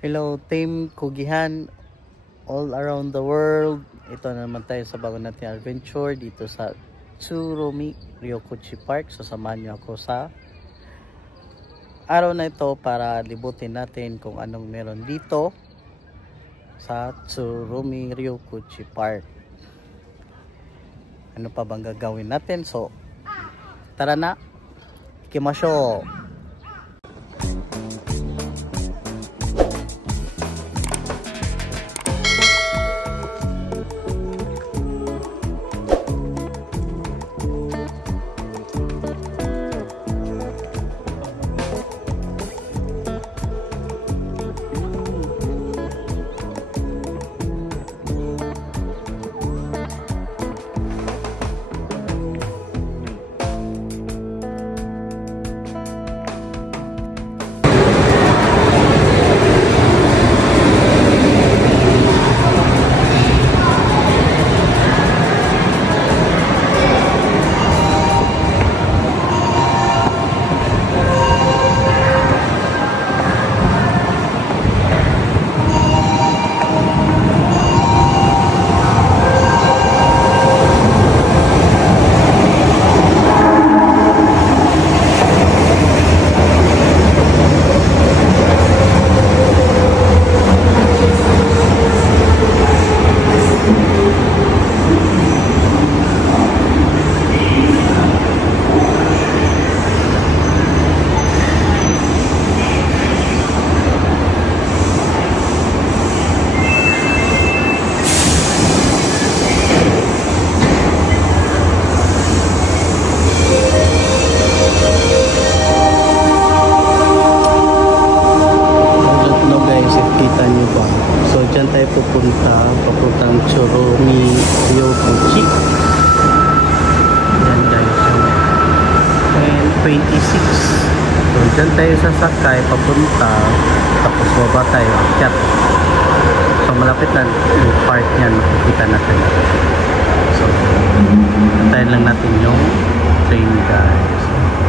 Hello Team Kugihan all around the world. Ito na naman tayo sa bago natin adventure dito sa Tsurumi Ryokuchi Park. So samahan niyo ako sa araw na ito para libutin natin kung anong meron dito sa Tsurumi Ryokuchi Park. Ano pa bang gagawin natin? So tara na, ikimashou! Papuntang Tsurumi Ryokuchi. Yan guys, and 26. So dyan tayo sasakay papunta, tapos baba tayo akyat. So malapit na yung park niyan, makikita natin. So antayin lang natin yung train guys.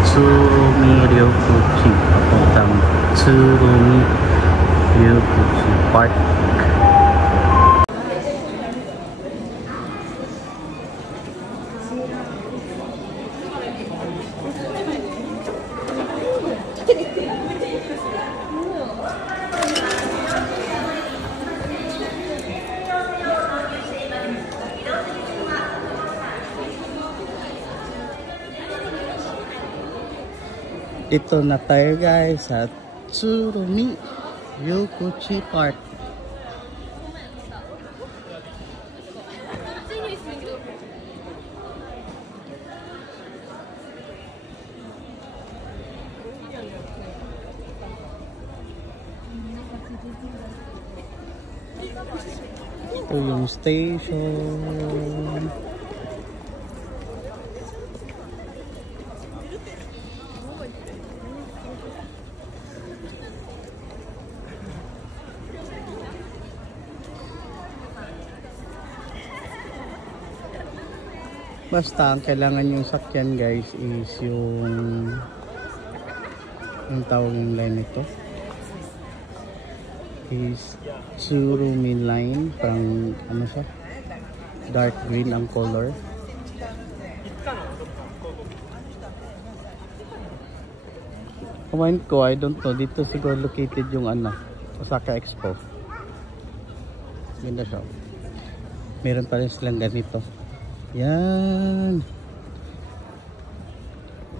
Tsurumi Ryokuchi, papuntang Tsurumi Ryokuchi Park. Dito na tayo guys sa Tsurumi Ryokuchi Park. Ito yung station. Basta ang kailangan yung sakyan guys is yung tawag yung line nito is Tsurumi line, parang ano siya, dark green ang color. Comment ko, I don't know, dito siguro located yung Osaka Expo. Ganda siya. Meron pa rin silang ganito. Yan.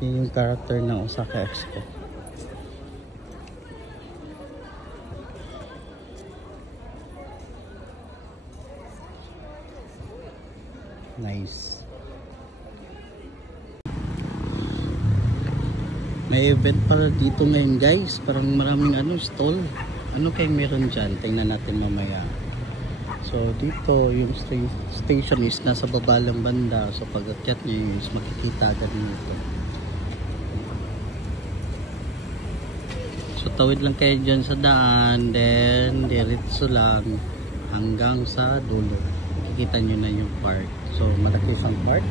Yan yung character ng Osaka Expo. Nice. May event pala dito ngayon guys. Parang maraming stall. Ano kayong meron dyan? Tingnan natin mamaya. So dito yung station is nasa baba lang banda. So pag akyat nyo is makikita agad nito. So tawid lang kayo dyan sa daan. Then diretso lang hanggang sa dulo. Makikita nyo na yung park. So malaki siyang park.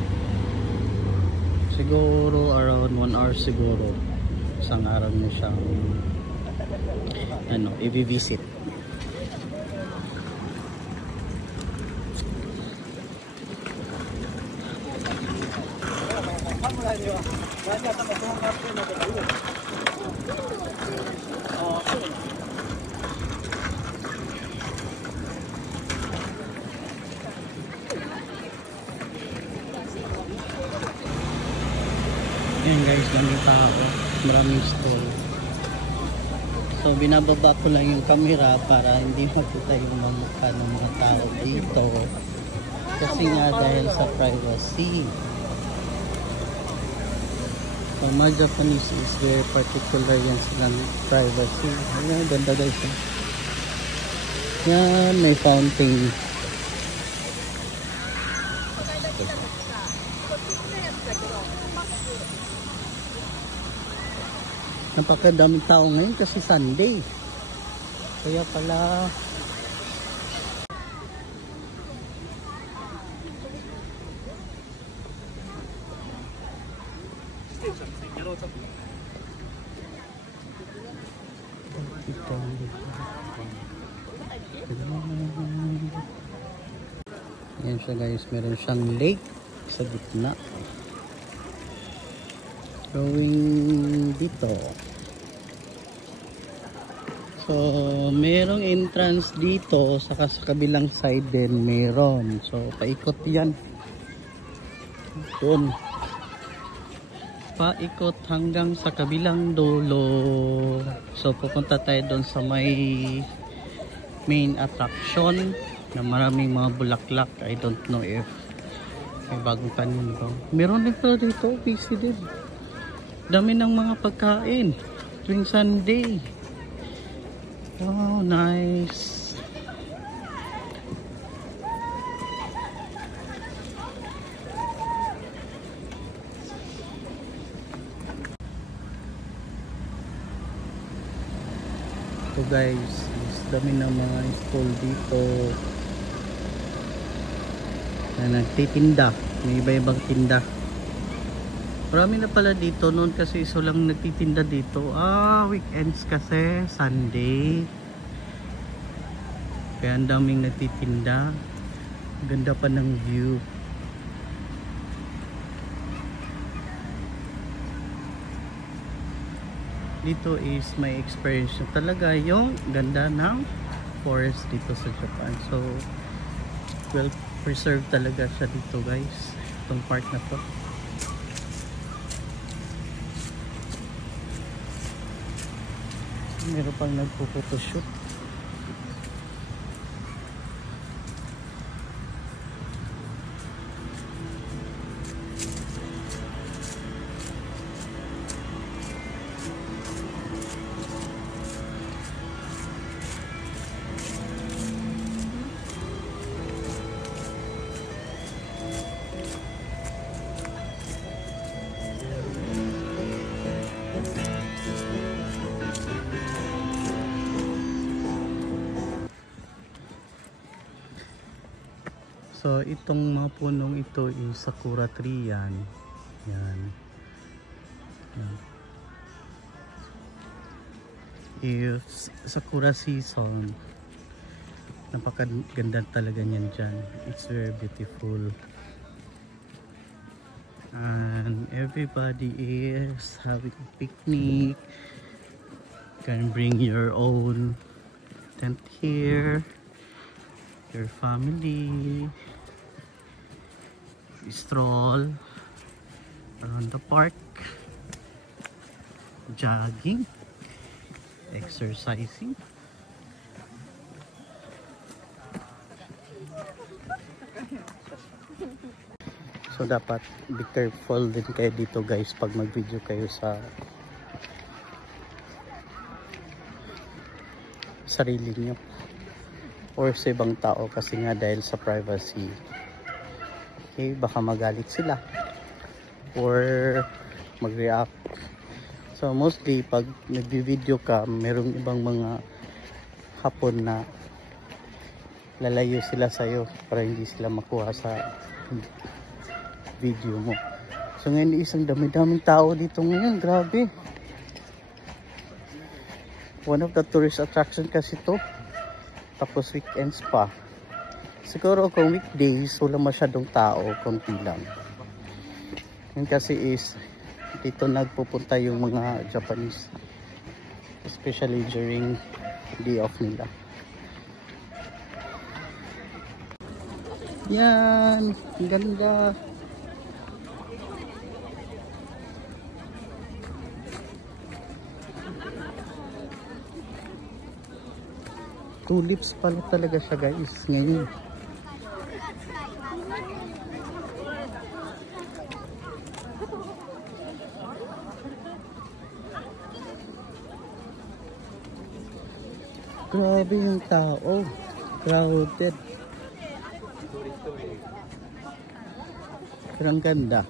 Siguro around 1 hour siguro. Isang araw nyo siyang i-visit. guys, daming tao, maraming stall. So binababa ko lang yung camera para hindi makita yung mga mukha ng mga tao dito. Kasi nga dahil sa privacy. So mga Japanese is very particular yan silang privacy. Ayan, ganda guys. Yan, may fountain. Napakadaming tao ngayon kasi Sunday. Kaya pala yan siya guys, meron siyang lake sa gitna. Going dito. So, merong entrance dito, saka sa kabilang side din meron. So, paikot yan. Doon. Paikot hanggang sa kabilang dulo. So, pupunta tayo doon sa may main attraction na maraming mga bulaklak. I don't know if may bagong kanin ba. Meron dito busy din. Dami ng mga pagkain tuwing Sunday. Oh, nice. So guys, dami ng mga stall dito na nagtitinda. May iba-ibang tinda. Marami na pala dito noon kasi iso lang nagtitinda dito. Weekends kasi, Sunday. Kaya ang daming nagtitinda. Ganda pa ng view. Dito is my experience na talaga yung ganda ng forest dito sa Japan. So, well preserved talaga siya dito guys. Itong part na to. Meron pang nagpo-photoshoot. So itong mga punong ito is sakura tree yan. Yan. If sakura season, napakaganda talaga niyan dyan. It's very beautiful. And everybody is having a picnic. You can bring your own tent here. Your family. Stroll around the park, jogging, exercising. So dapat be careful din kayo dito guys pag mag-video kayo sa sarili nyo or sa ibang tao kasi nga dahil sa privacy. Okay, baka magalit sila or mag-react. So mostly pag nagbi-video ka, merong ibang mga hapon na lalayo sila sa'yo para hindi sila makuha sa video mo. So ngayon isang dami-daming tao dito ngayon, grabe. One of the tourist attraction kasi to. Tapos weekends pa. Siguro kung weekdays, wala masyadong tao, konti lang. Yun kasi is, dito nagpupunta yung mga Japanese. Especially during day off nila. Yan, ang ganda. tulips pala talaga siya guys ngayon. Grabe yung tao. Crowded. Pero ang ganda.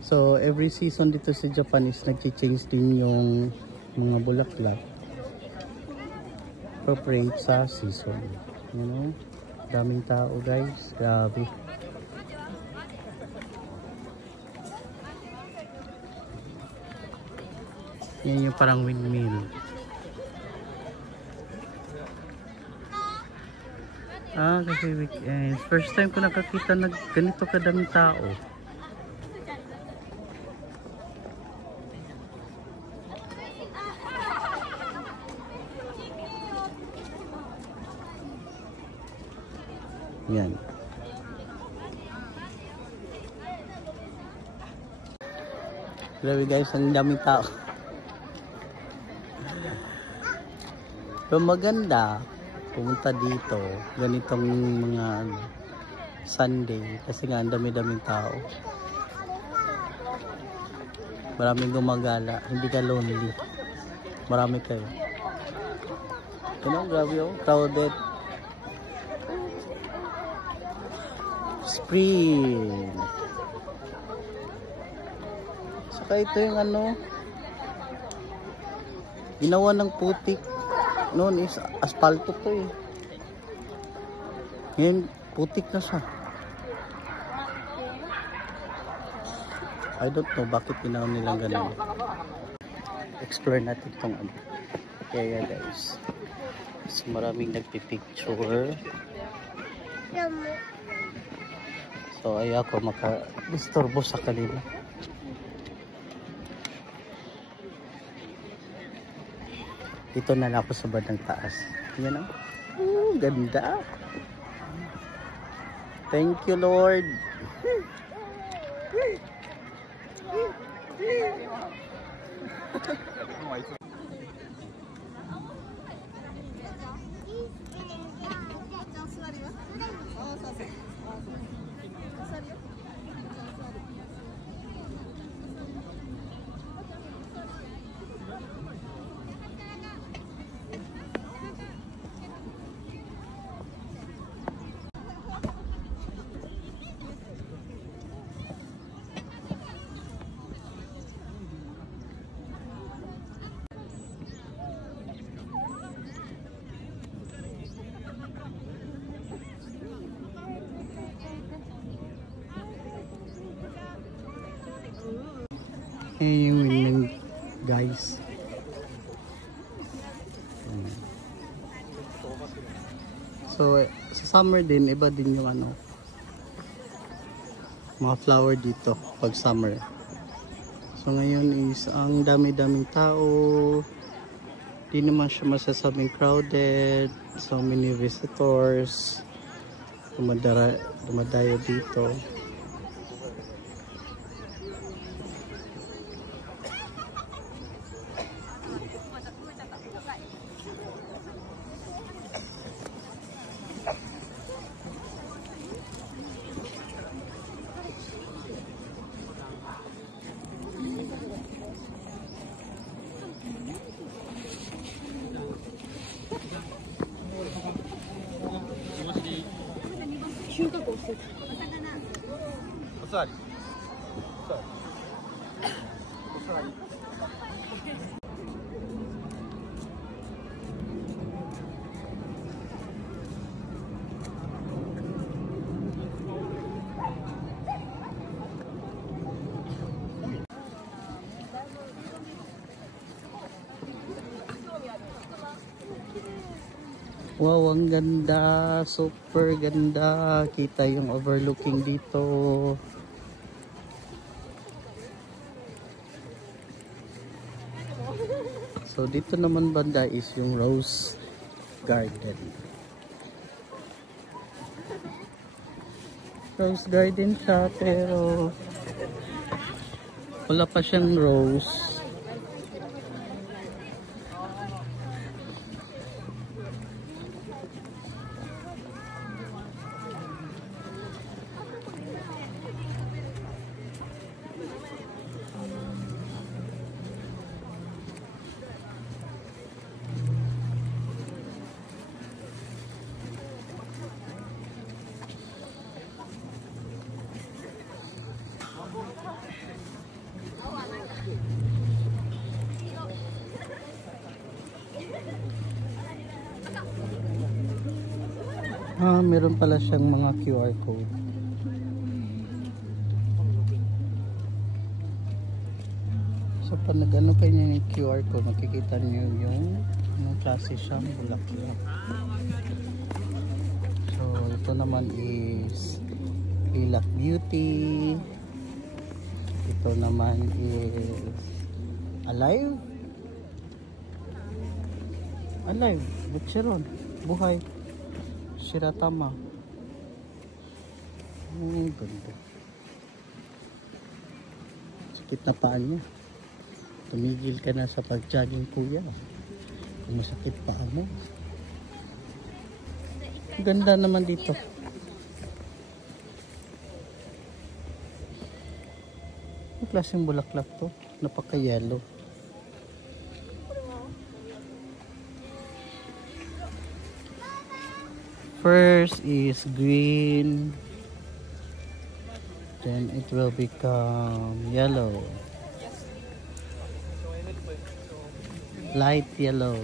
So, every season dito sa Japan is nag-change din yung mga bulaklak. Appropriate sa season. You know? Daming tao guys. Grabe. Yan yung parang windmill. Kasi weekend. First time ko nakakita na ganito kadaming tao. Yan. Grabe guys, ang daming tao. So maganda pumunta dito ganitong mga Sunday kasi nga ang dami-daming tao. Maraming gumagala, hindi ka lonely. Marami kayo. Grabe oh, crowded. Spring. Saka ito yung ginawa ng putik. Noon is asfalto to eh. Ngayon putik na siya. I don't know bakit ginawa nilang ganun. Explore natin itong area guys. So, maraming nagpipicture. So ayaw ko maka-disturbo sa kanila. Dito na lang ako sa bandang taas. Yan o. Ganda. Thank you Lord. Yung windmill guys. So sa summer din iba din yung mga flower dito pag summer. So ngayon is ang dami-daming tao. Di naman siya masasabing crowded. So many visitors dumadayo dito. Wow, ang ganda, super ganda. Kita yung overlooking dito. So dito naman banda is yung rose garden. Rose garden siya pero wala pa siyang rose. Meron pala siyang mga QR code. So pag nag-ano kayo yung QR code, makikita niyo yung anong klase siyang bulaklak. So ito naman is Lilac Beauty. Ito naman is Alive. Alive, Butcheron, buhay. Shiratama. Ganda. Sakit na paa niya. Tumigil ka na sa pag-jogging, kuya. Kung masakit paa mo. Ganda naman dito. Ang klaseng bulaklak to. Napaka-yellow. First is green, then it will become yellow, light yellow.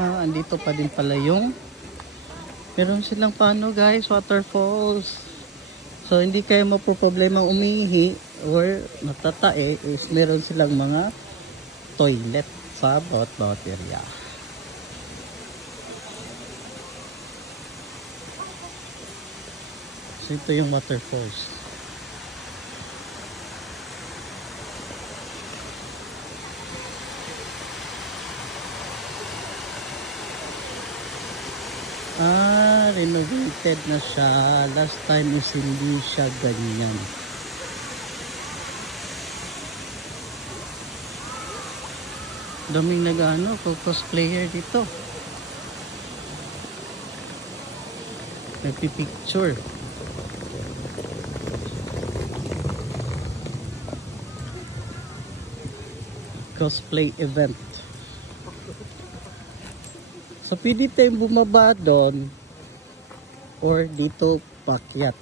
Andito pa din pala yung meron silang paano guys, waterfalls. So hindi kayo mapoproblema umihi or natatae, is meron silang mga toilet sa bawat area. So ito yung waterfalls. Renovated na siya. Last time is hindi siya ganyan. Daming nag-ano, cosplayer dito. Nagpipicture. Cosplay event. So pwede tayong bumaba doon or dito paakyat.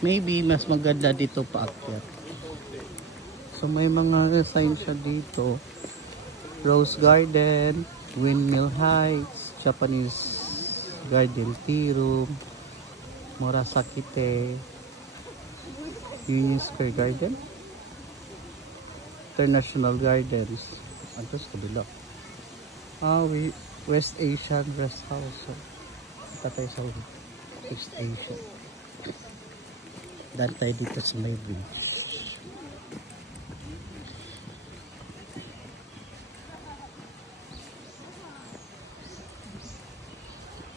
Maybe mas maganda dito paakyat. So may mga sign siya dito. Rose Garden, Windmill Heights, Japanese Garden Tea Room, Murasakite, Union Square Garden, International Gardens. Ito sa kabila. West Asian Rest House. So, tayo sa West Asia. Dahil tayo dito sa may bridge.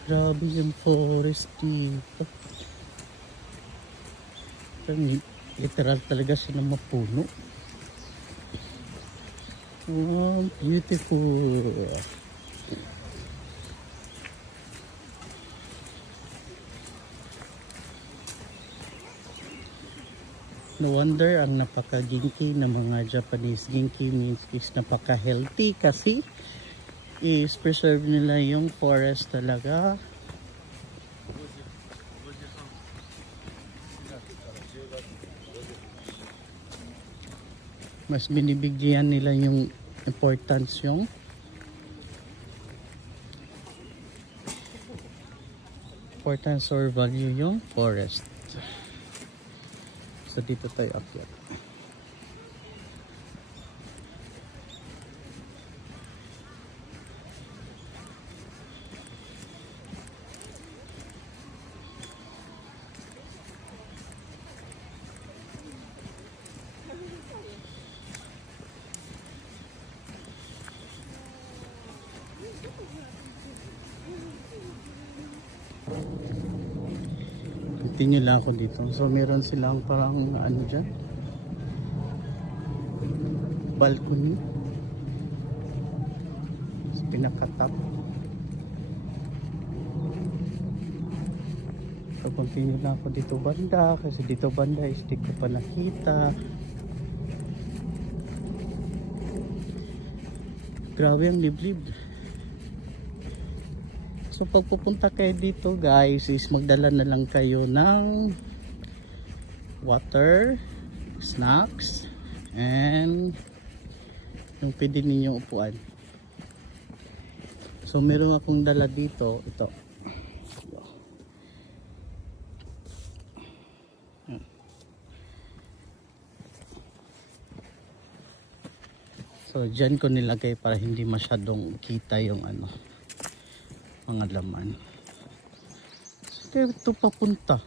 Grabe yung forest dito. Literal talaga siya na mapuno. Wow, beautiful. No wonder ang napaka-ginky na mga Japanese. Ginky means is napaka-healthy kasi is preserve nila yung forest talaga. Mas binibigyan nila yung importance yung or value yung forest. So dito tayo akyat. Continue lang ako dito. So meron silang parang ano dyan, balcony sa pinakatap. So continue lang ako dito banda kasi dito banda is di ko pa nakita. Grabe ang liblib. So pag pupunta kayo dito guys is magdala na lang kayo ng water, snacks, and yung pwede ninyong upuan. So meron akong dala dito, ito. So dyan ko nilagay para hindi masyadong kita yung ano, mga laman. So ito papunta.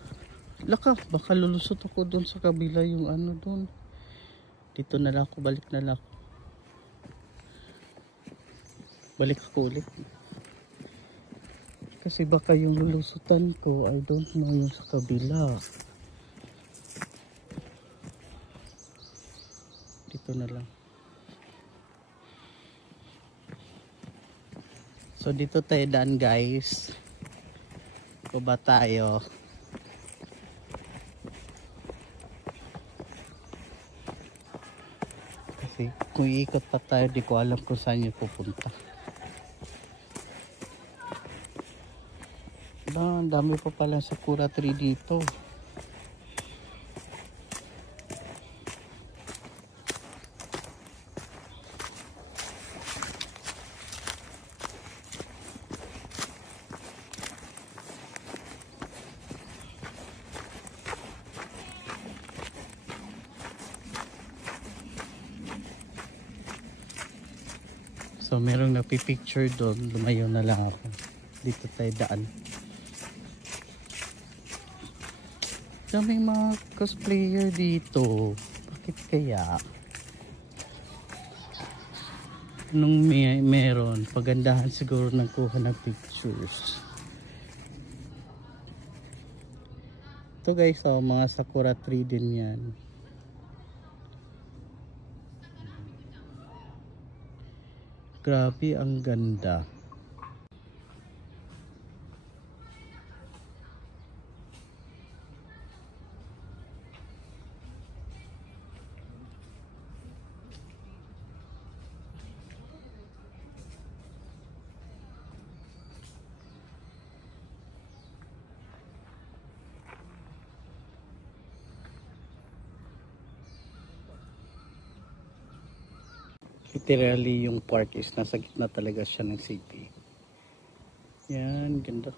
Laka, baka lulusot ako doon sa kabila yung ano doon. Dito na lang ako, balik na lang ako. Balik ako ulit. Kasi baka yung lulusutan ko, I don't know yung sa kabila. Dito na lang. So dito tayo daan guys. Baba tayo. Kasi kung iikot pa tayo, di ko alam kung saan yung pupunta. Ang dami pa pala sakura tree dito. So merong nagpipicture doon, lumayo na lang ako. Dito tayo daan. Daming mga cosplayer dito. Bakit kaya? Anong meron? Pagandahan siguro ng kuha ng pictures. Ito guys, oh, mga sakura tree din yan. Grabe, ang ganda. Literally yung park is nasa gitna talaga siya ng city. Yan, ganda.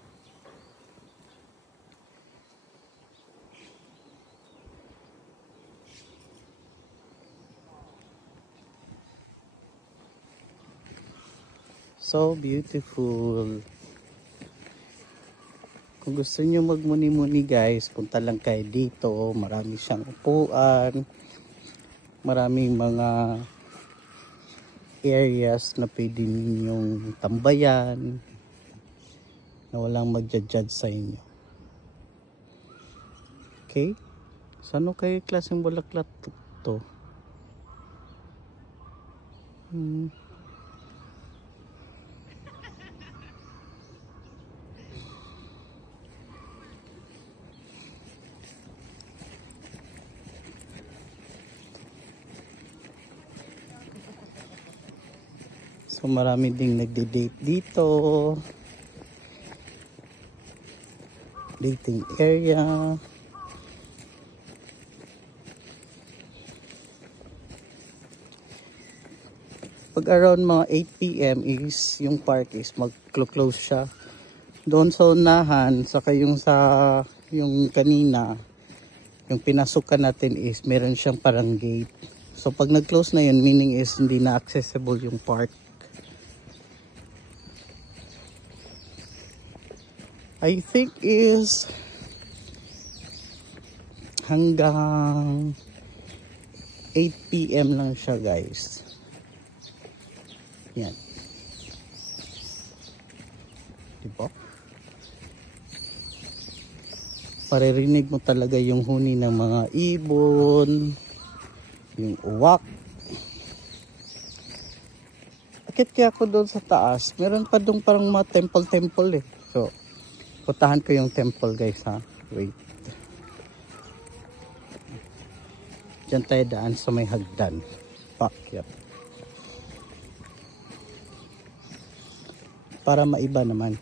So beautiful. Kung gusto niyo magmuni-muni guys, punta lang kayo dito. Marami siyang upuan. Maraming mga areas na pwede ninyong tambayan na walang magja-judge sa inyo. Okay? So ano kayo klaseng bulaklak to? So marami ding nagde-date dito. Dating area. Pag around mga 8 PM is yung park is mag-close siya. Doon sa unahan, saka yung sa yung kanina, yung pinasukan natin is meron siyang parang gate. So pag nag-close na yun, meaning is hindi na accessible yung park. I think is hanggang 8 PM lang siya guys. Yan. Diba? Paririnig mo talaga yung huni ng mga ibon, yung uwak. Akit kaya ako doon sa taas, meron pa doon parang mga temple eh. So, puntahan ko yung temple guys ha. Wait. Diyan tayo daan sa may hagdan. Pakyat. Para maiba naman.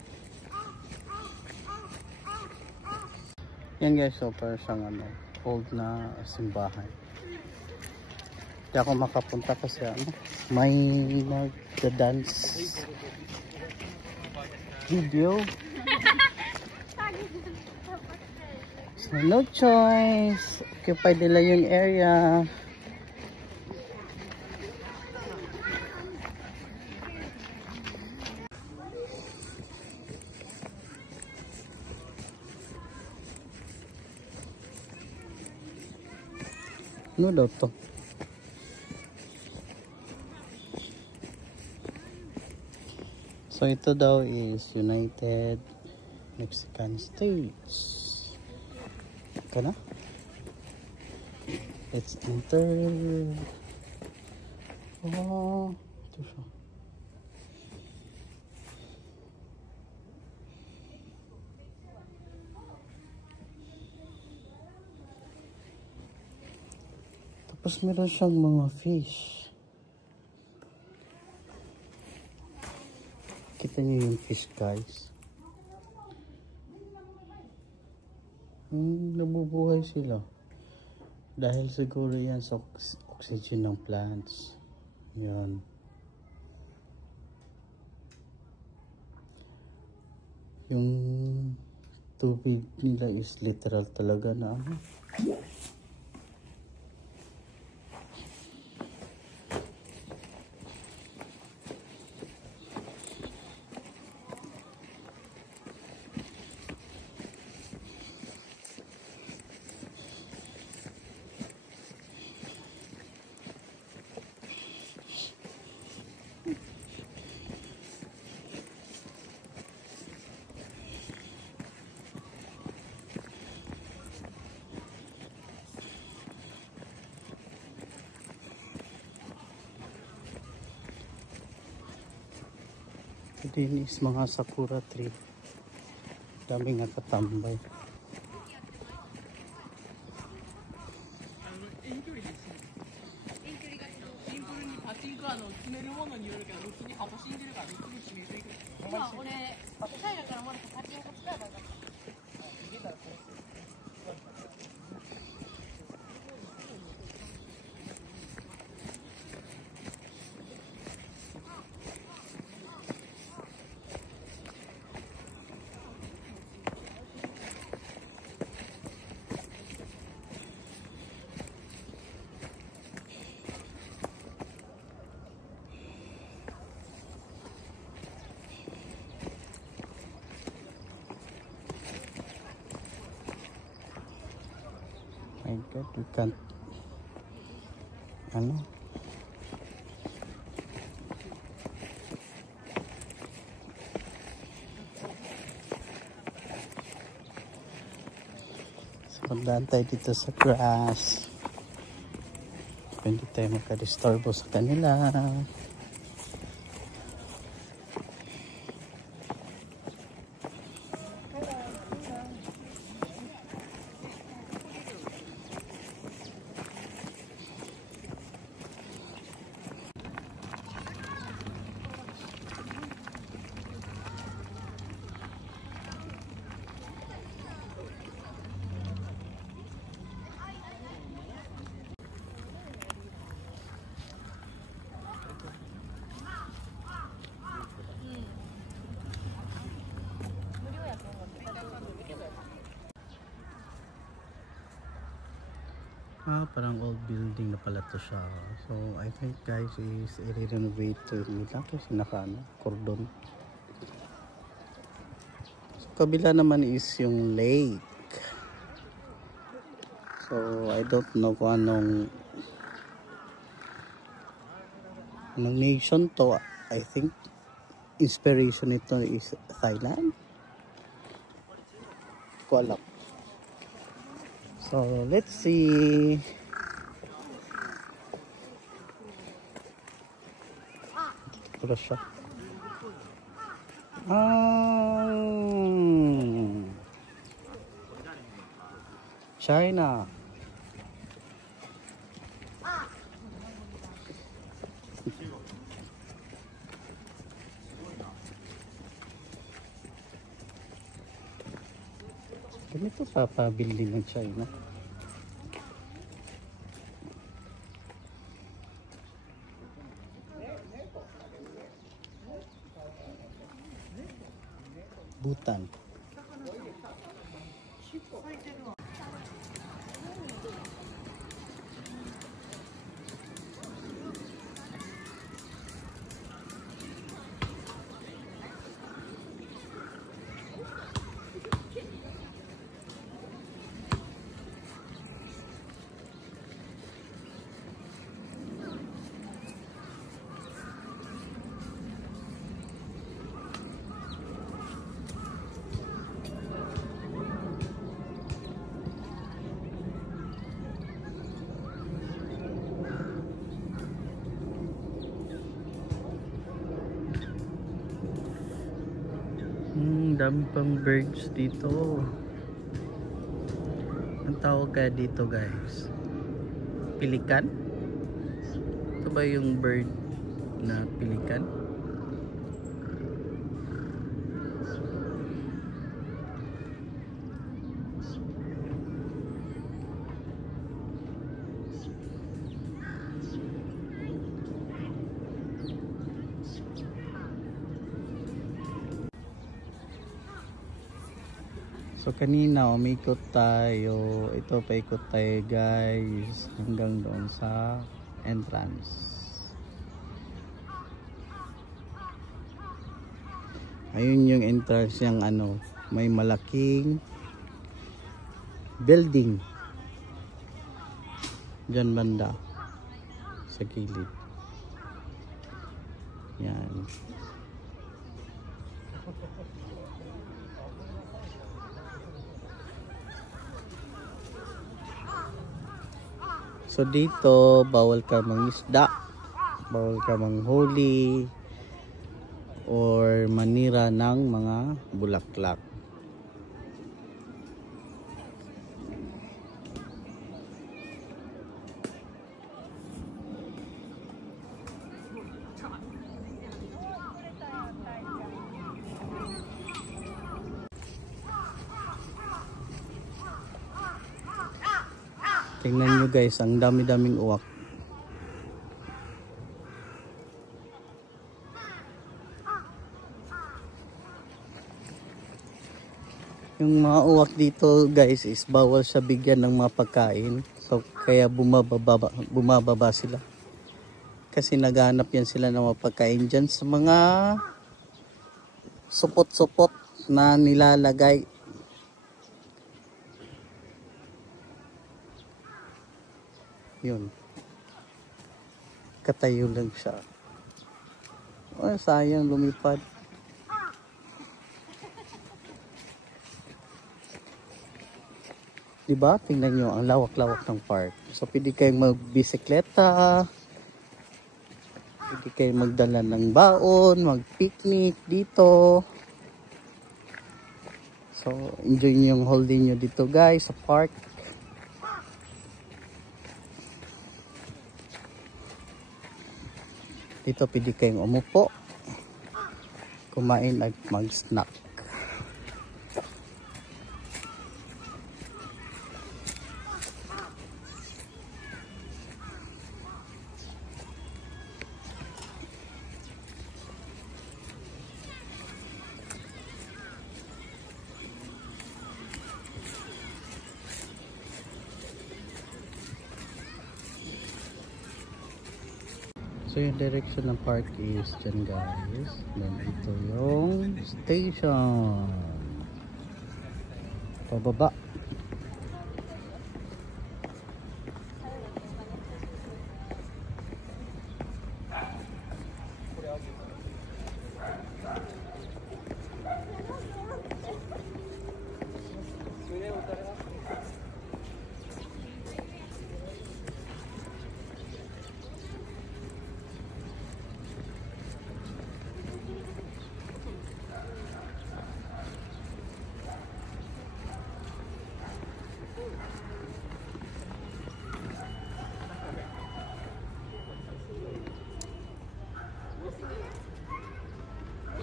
Yan guys, so para siyang ano, old na simbahan. Hindi ako makapunta kasi ano, may nagda-dance video. So no choice. Occupy nila yung area. Ano daw to? So ito daw is United Mexican States. Okay na? Let's enter. Oh, ito siya. Tapos meron siyang mga fish. Kita niyo yung fish guys. Nabubuhay sila. Dahil siguro yan sa oxygen ng plants. Yan. Yung tubig nila is literal talaga na ano. Din is mga sakura tree. Daming nakatambay. My God, we can't ano so magdaan tayo dito sa grass. Hindi tayo makadisturbo sa kanila. Parang old building na pala to siya. So I think guys is i-renovate nila to sa cordon. So kabila naman is yung lake. So I don't know kung anong nation to. I think inspiration nito is Thailand. Ko alam. So let's see. Ito siya. China. Ganito papabili ng China. Butan. Dami pang birds dito. Ang tawag kaya dito guys? Pelican? Ito ba yung bird na pelican? So kanina umikot tayo, ito paikot tayo guys hanggang doon sa entrance. Ayun yung entrance yung ano, may malaking building dyan banda sa gilid. Yan. So dito bawal ka mangisda, bawal ka manghuli or manira ng mga bulaklak. Tingnan nyo guys, ang dami-daming uwak. Yung mga uwak dito guys is bawal siya bigyan ng mga pagkain. So kaya bumababa sila. Kasi naghahanap yan sila ng mga pagkain dyan sa mga supot-supot na nilalagay. Yun. Katayo lang siya. Oh, sayang lumipad. Diba? Tingnan nyo ang lawak-lawak ng park. So pwede kayong magbisikleta. Pwede kayong magdala ng baon, mag-picnic dito. So enjoy nyo yung whole day nyo dito guys sa park. Dito pwede kayong umupo, kumain at mag-snack. So yung direction ng park is dyan guys. Then ito yung station. Pababa.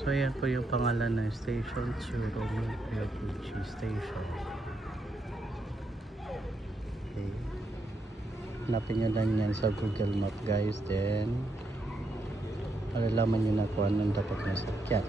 So yan po yung pangalan ng station, Tsurumu Ryokuchi Station. Hanapin nyo lang yan sa Google Map guys. Then malalaman nyo na kung anong dapat masakyan.